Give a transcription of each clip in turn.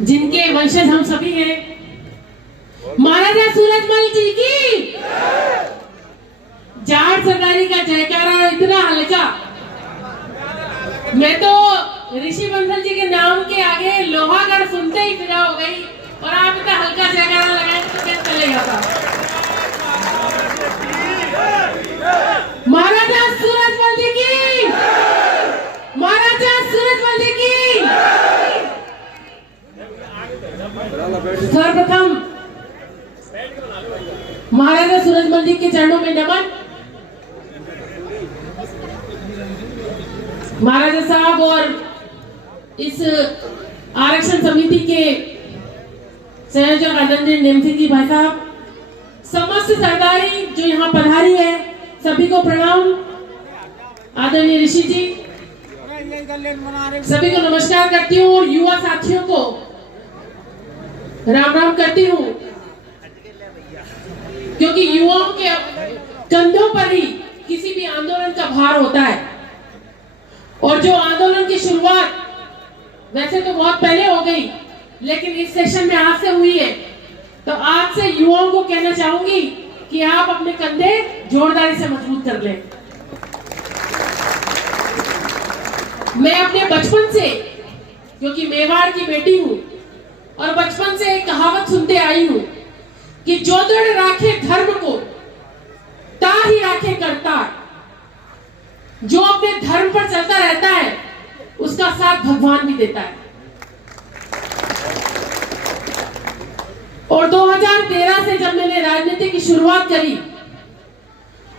जिनके वंशज हम सभी हैं, महाराजा सूरजमल जी की जाट सरदारी का जयकारा इतना हल्का, मैं तो ऋषि बंसल जी के नाम के आगे लोहागढ़ सुनते ही फिदा हो गई, और आप इतना हल्का जयकारा लगाए तो कैसे चलेगा था। महाराजा सूरजमल जी की, महाराजा सूरजमल जी की। सर्वप्रथम महाराजा सूरजमल जी के चरणों में नमन। महाराजा साहब और इस आरक्षण समिति के संयोजक आदरणीय नेमसिंह जी भाई साहब, समस्त सरदारी जो यहाँ पधारी है, सभी को प्रणाम। आदरणीय ऋषि जी, सभी को नमस्कार करती हूँ और युवा साथियों को राम राम करती हूँ, क्योंकि युवाओं के कंधों पर ही किसी भी आंदोलन का भार होता है। और जो आंदोलन की शुरुआत वैसे तो बहुत पहले हो गई, लेकिन इस सेशन में आज से हुई है, तो आज से युवाओं को कहना चाहूंगी कि आप अपने कंधे जोरदारी से मजबूत कर लें। मैं अपने बचपन से, क्योंकि मेवाड़ की बेटी हूं, और बचपन से एक कहावत सुनते आई हूं कि जो दृढ़ राखे धर्म को ता ही राखे करतार। जो अपने धर्म पर चलता रहता है उसका साथ भगवान भी देता है। और 2013 से जब मैंने राजनीति की शुरुआत करी,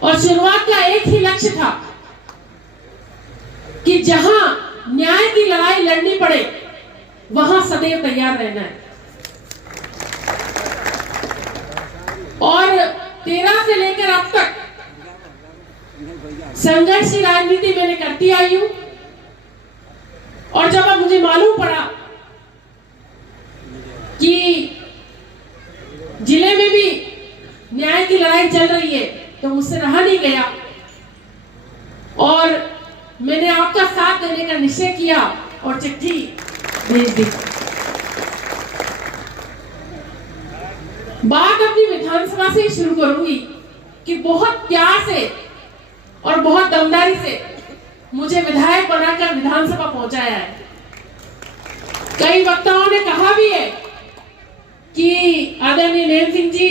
और शुरुआत का एक ही लक्ष्य था कि जहां न्याय की लड़ाई लड़नी पड़े वहां सदैव तैयार रहना है। और 13 से लेकर अब तक संघर्ष की राजनीति मैंने करती आई हूं। और जब अब मुझे मालूम पड़ा कि जिले में भी न्याय की लड़ाई चल रही है, तो मुझसे रहा नहीं गया और मैंने आपका साथ देने का निश्चय किया और चिट्ठी भेज दी। बात अपनी विधानसभा से ही शुरू करूंगी कि बहुत प्यार से और बहुत दमदारी से मुझे विधायक बनाकर विधानसभा पहुंचाया है। कई वक्ताओं ने कहा भी है कि आदरणीय नेमसिंह जी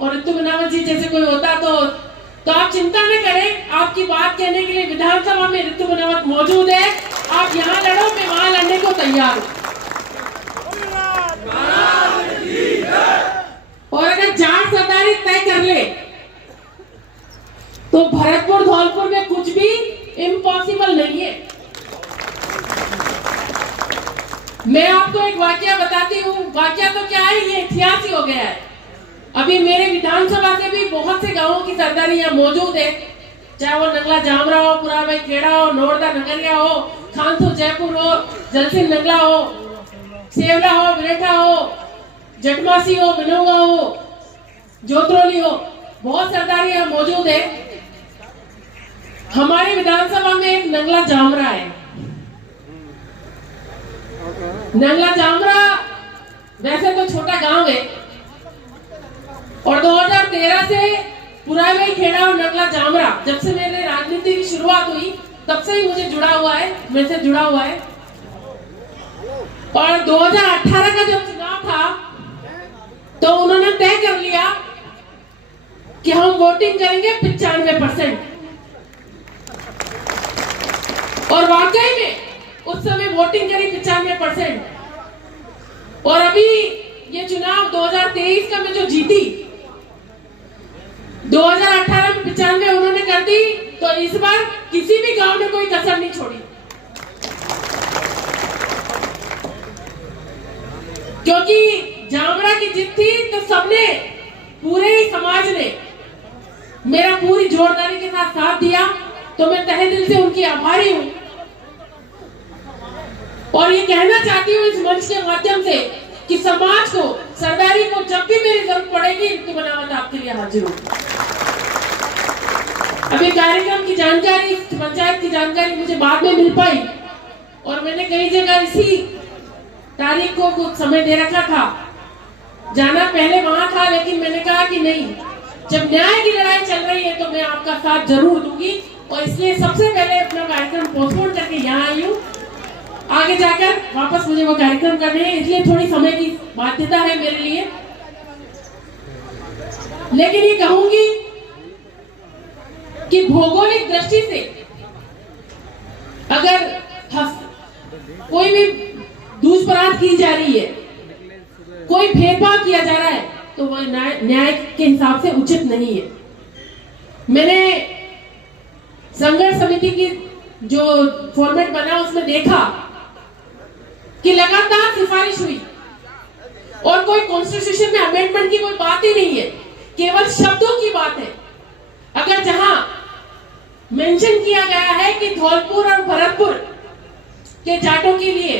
और ऋतु बनावत जी जैसे कोई होता तो आप चिंता न करें, आपकी बात कहने के लिए विधानसभा में ऋतु बनावत मौजूद है। आप यहाँ लड़ो, मैं वहां लड़ने को तैयार हूं। और अगर जाट सरदारी तय कर ले तो भरतपुर धौलपुर में कुछ भी इम्पॉसिबल नहीं है। मैं आपको एक वाकया बताती हूँ। वाकया तो क्या है, ये इतिहास ही हो गया है। अभी मेरे विधानसभा से भी बहुत से गांवों की सरदारी यहाँ मौजूद है, चाहे वो नंगला जामरा हो, पुराबाई खेड़ा हो, नोरदा नगरिया हो, खानसो जयपुर हो, जलसिंह नंगला हो, सेवला हो, बिरेठा हो, जटमासी हो, मनोगा हो, जोतरोली हो, बहुत सरदारी यहाँ मौजूद है। हमारी विधानसभा में एक नंगला जामरा है। नंगला जामरा वैसे तो छोटा गांव है, और 2013 से पुराबाई खेड़ा और नंगला जामरा, जब से मेरे राजनीति की शुरुआत हुई तब से ही मुझे जुड़ा हुआ है, मेरे से जुड़ा हुआ है। और 2018 का जब चुनाव था तो उन्होंने तय कर लिया कि हम वोटिंग करेंगे 95%। और वाकई में उस समय वोटिंग करी 95%। और अभी ये चुनाव 2023 का मैं जो जीती, 2018 में 95 उन्होंने कर दी, तो इस बार किसी भी गांव में कोई कसर नहीं छोड़ी, क्योंकि जामरा की जीत थी तो सबने, पूरे ही समाज ने मेरा पूरी जोरदारी के साथ साथ दिया। तो मैं तहे दिल से उनकी आभारी हूं। और ये कहना चाहती हूँ इस मंच के माध्यम से कि समाज को, सरदारी को जब भी मेरी जरूरत पड़ेगी तो बनावट आपके लिए हाजिर हूँ। अभी कार्यक्रम की जानकारी, पंचायत की जानकारी मुझे बाद में मिल पाई, और मैंने कई जगह इसी तारीख को कुछ समय दे रखा था, जाना पहले वहां था, लेकिन मैंने कहा कि नहीं, जब न्याय की लड़ाई चल रही है तो मैं आपका साथ जरूर दूंगी, और इसलिए सबसे पहले अपना कार्यक्रम पोस्टपोन करके यहाँ आई हूँ। आगे जाकर वापस मुझे वो कार्यक्रम करने हैं, इसलिए थोड़ी समय की बाध्यता है मेरे लिए। लेकिन ये कहूंगी कि भौगोलिक दृष्टि से अगर कोई भी दूषपराध की जा रही है, कोई भेदभाव किया जा रहा है, तो वह न्याय के हिसाब से उचित नहीं है। मैंने संघर्ष समिति की जो फॉर्मेट बना उसमें देखा कि लगातार सिफारिश हुई और कोई कॉन्स्टिट्यूशन में अमेंडमेंट की कोई बात ही नहीं है, केवल शब्दों की बात है। अगर जहां मेंशन किया गया है कि धौलपुर और भरतपुर के जाटों के लिए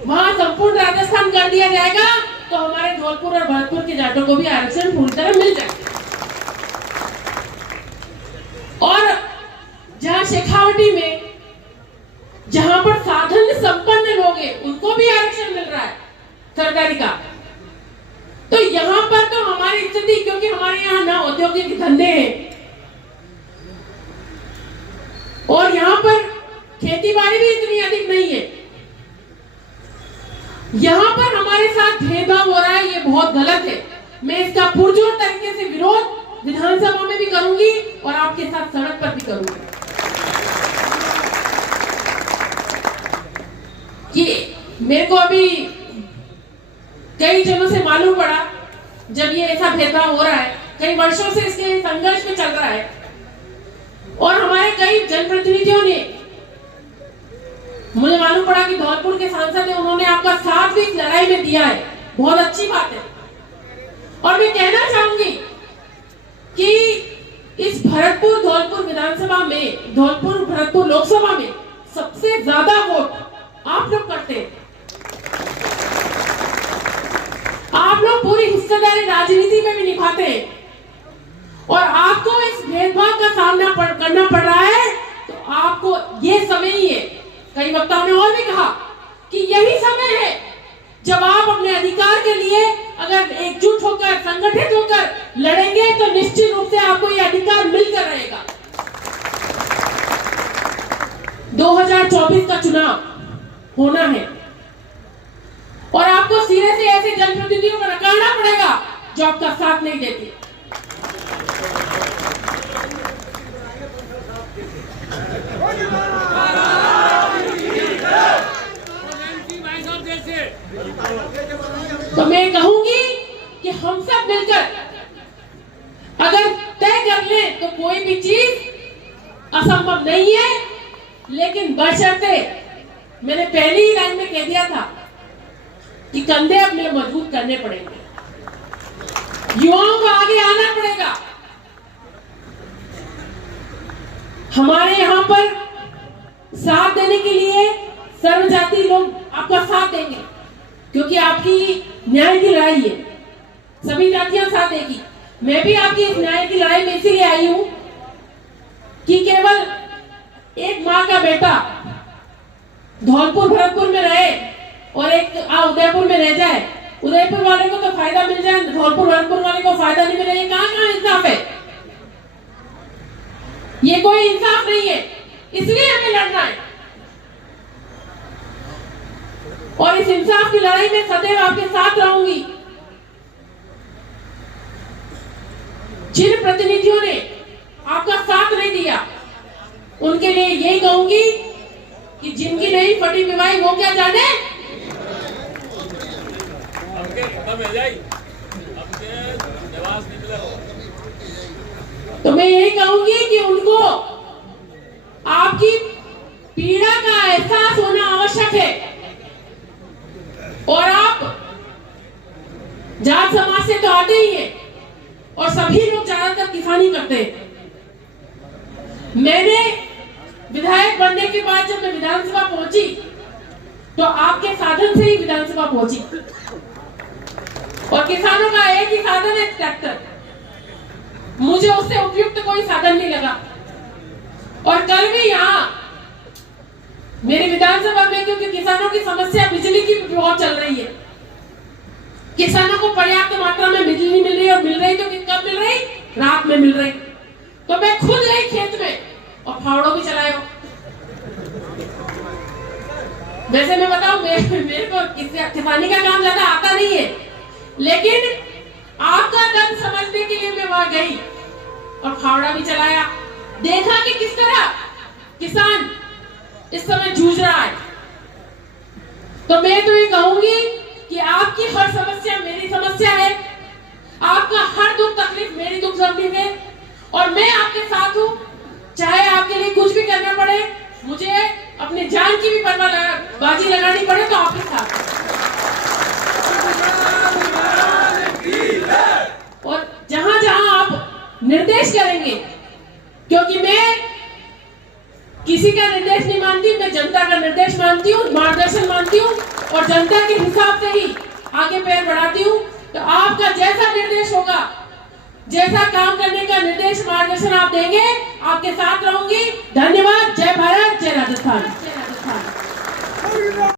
वहां संपूर्ण राजस्थान कर दिया जाएगा, तो हमारे धौलपुर और भरतपुर के जाटों को भी आरक्षण पूरी तरह मिल जाएगा। और जहां शेखावटी में जहां पर साधन संपन्न लोग हैं उनको भी आरक्षण मिल रहा है सरकारी का, तो यहां पर तो हमारी स्थिति, क्योंकि हमारे यहाँ ना औद्योगिक धंधे हैं और यहाँ पर खेती बाड़ी भी इतनी अधिक नहीं है, यहाँ पर हमारे साथ भेदभाव हो रहा है, ये बहुत गलत है। मैं इसका पुरजोर तरीके से विरोध विधानसभा में भी करूंगी और आपके साथ सड़क पर भी करूंगी। ये मेरे को अभी कई जनों से मालूम पड़ा, जब ये ऐसा भेदभाव हो रहा है, कई वर्षों से इसके संघर्ष में चल रहा है, और हमारे कई जनप्रतिनिधियों ने, मुझे मालूम पड़ा कि धौलपुर के सांसद है, उन्होंने आपका साथ भी इस लड़ाई में दिया है, बहुत अच्छी बात है। और मैं कहना चाहूंगी कि इस भरतपुर धौलपुर विधानसभा में, धौलपुर भरतपुर लोकसभा में सबसे ज्यादा वोट आप लोग करते हैं। आप लोग पूरी हिस्सेदारी राजनीति में भी निभाते हैं, और आपको इस भेदभाव का सामना करना पड़ रहा है, तो आपको ये समय ही है, कई वक्ताओं ने और भी कहा कि यही समय है जब आप अपने अधिकार के लिए अगर एकजुट होकर, संगठित होकर लड़ेंगे, तो निश्चित रूप से आपको ये अधिकार मिलकर रहेगा। 2024 का चुनाव होना है और आपको सिरे से ऐसे जनप्रतिनिधियों को नकारना पड़ेगा जो आपका साथ नहीं देते। तो मैं कहूंगी कि हम सब मिलकर अगर तय कर लें तो कोई भी चीज असंभव नहीं है, लेकिन बशर्ते, मैंने पहली ही लाइन में कह दिया था कि कंधे अपने मजबूत करने पड़ेंगे, युवाओं को आगे आना पड़ेगा। हमारे यहाँ पर साथ देने के लिए सर्वजाति लोग आपका साथ देंगे, क्योंकि आपकी न्याय की लड़ाई है, सभी जातियां साथ देगी। मैं भी आपकी इस न्याय की लड़ाई में इसीलिए आई हूं कि केवल एक माँ का बेटा धौलपुर भरतपुर में रहे और एक उदयपुर में रह जाए, उदयपुर वाले को तो फायदा मिल जाए, धौलपुर भरतपुर वाले को फायदा नहीं मिले, ये कहाँ इंसाफ है? ये कोई इंसाफ नहीं है, इसलिए हमें लड़ना है। और इस इंसाफ की लड़ाई में सदैव आपके साथ रहूंगी। जिन प्रतिनिधियों ने आपका साथ नहीं दिया, उनके लिए यही कहूंगी कि जिनकी नहीं फटी विवाही वो क्या जाने। तो मैं यही कहूंगी कि उनको आपकी पीड़ा का एहसास होना आवश्यक है, और आप जाट समाज से तो आते ही हैं, और सभी लोग ज्यादातर किसानी करते हैं। मैंने विधायक बनने के बाद जब मैं विधानसभा पहुंची, तो आपके साधन से ही विधानसभा पहुंची, और किसानों का एक ही साधन है ट्रैक्टर। मुझे उससे उपयुक्त कोई साधन नहीं लगा। और कल भी यहाँ मेरी विधानसभा में, क्योंकि किसानों की समस्या बिजली की भी बहुत चल रही है। किसानों को पर्याप्त मात्रा में बिजली नहीं मिल रही, और मिल रही तो कब मिल रही? रात में मिल रही। तो मैं खुद गई खेत में और फावड़ों भी चलाया। वैसे मैं बताऊं, मेरे को किसानी का काम ज्यादा आता नहीं है, लेकिन आपका दर्द समझने के लिए मैं वहां गई और फावड़ा भी चलाया। देखा कि किस तरह किसान इस समय जूझ रहा है। तो मैं तो ये कहूंगी कि आपकी हर समस्या मेरी समस्या है, आपका हर दुख तकलीफ मेरी दुख तकलीफ है, और मैं आपके साथ हूं। चाहे आपके लिए कुछ भी करना पड़े, मुझे अपनी जान की भी बाजी लगानी पड़े, तो आपके साथ। और जहां जहां आप निर्देश करेंगे, क्योंकि मैं किसी का निर्देश नहीं मानती, मैं जनता का निर्देश मानती हूँ, मार्गदर्शन मानती हूँ, और जनता के हिसाब से ही आगे पैर बढ़ाती हूँ। तो आपका जैसा निर्देश होगा, जैसा काम करने का निर्देश मार्गदर्शन आप देंगे, आपके साथ रहूंगी। धन्यवाद।